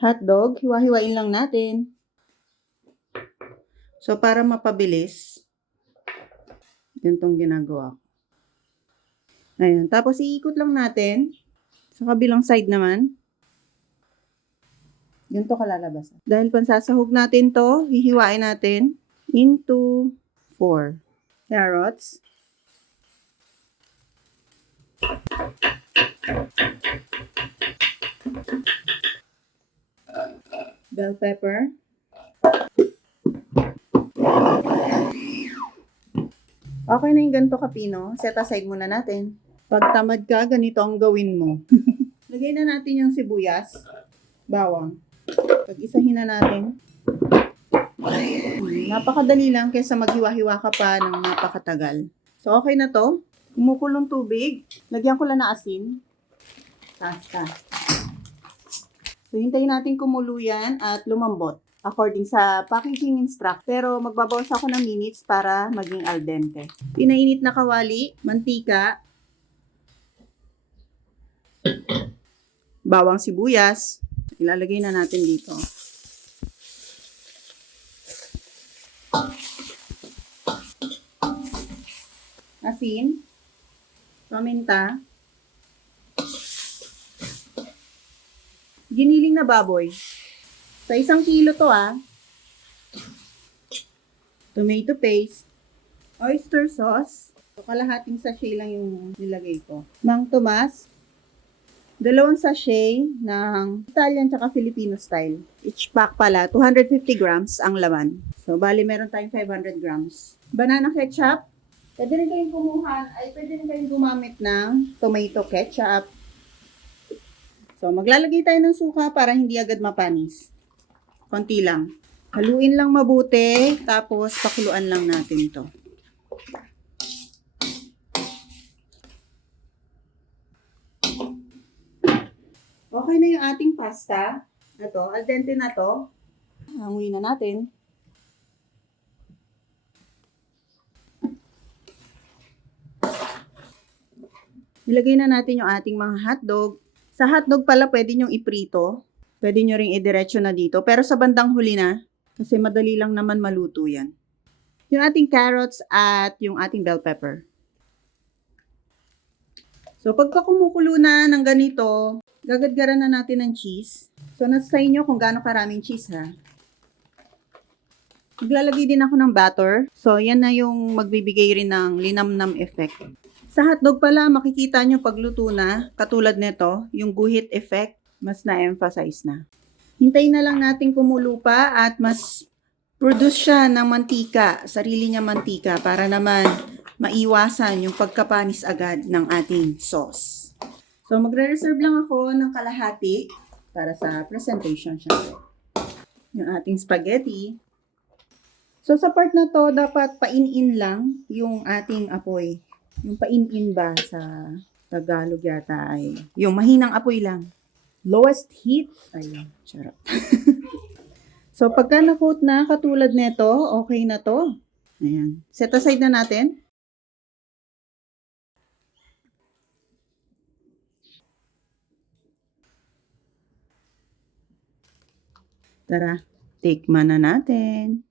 hotdog, hiwa-hiwain lang natin. So, para mapabilis, ganitong ginagawa ko. Ayan. Tapos, iikot lang natin. Sa kabilang side naman. Ganito kalalabas. Dahil pansasahog natin to, hihiwain natin into 4 carrots. Bell pepper. Okay na yung ganito kapino. Set aside muna natin. Pag tamad ka, ganito ang gawin mo. Lagay na natin yung sibuyas, bawang. Pag-isahin na natin. Napakadali lang kaysa maghiwa-hiwa ka pa ng napakatagal. So, okay na to. Kumukulong tubig. Lagyan ko lang na asin. Pasta. So, hintayin natin kumulo yan at lumambot. According sa packaging instruct. Pero magbabawas ako ng minutes para maging al dente. Pinainit na kawali, mantika, bawang sibuyas. Ilalagay na natin dito. Asin, paminta, giniling na baboy. Sa 1 kilo to tomato paste, oyster sauce, so, kalahating sachet lang yung nilagay ko. Mang Tomas, 2 sachet ng Italian tsaka Filipino style. Each pack pala, 250 grams ang laman. So, bali meron tayong 500 grams. Banana ketchup, pwede rin kayong gumamit ng tomato ketchup. So, maglalagay tayo ng suka para hindi agad mapanis. Konti lang. Haluin lang mabuti, tapos pakuluan lang natin to. Okay na yung ating pasta. Ito, al dente na to. Hanguin na natin. Ilagay na natin yung ating mga hotdog. Sa hotdog pala, pwede nyong iprito. Pwede nyo ring idiretso na dito. Pero sa bandang huli na, kasi madali lang naman maluto yan. Yung ating carrots at yung ating bell pepper. So, pagka kumukulo na ng ganito, gagadgaran na natin ng cheese. So, nasa sa inyo kung gaano karaming cheese ha. Maglalagay din ako ng butter. So, yan na yung magbibigay rin ng linamnam effect. Sa hotdog pala, makikita nyo pagluto na, katulad nito, yung guhit effect, mas na-emphasize na. Hintayin na lang natin kumulo pa at mas produce siya ng mantika, sarili niya mantika, para naman maiwasan yung pagkapanis agad ng ating sauce. So, magre-reserve lang ako ng kalahati para sa presentation siya. Yung ating spaghetti. So, sa part na to, dapat pain-in lang yung ating apoy. Yung pain-in ba sa Tagalog yata ay yung mahinang apoy lang. Lowest heat. Ayun, charot. So, pagka na-coat na katulad nito, okay na to. Ayan. Set aside na natin. Tara, tikman na natin.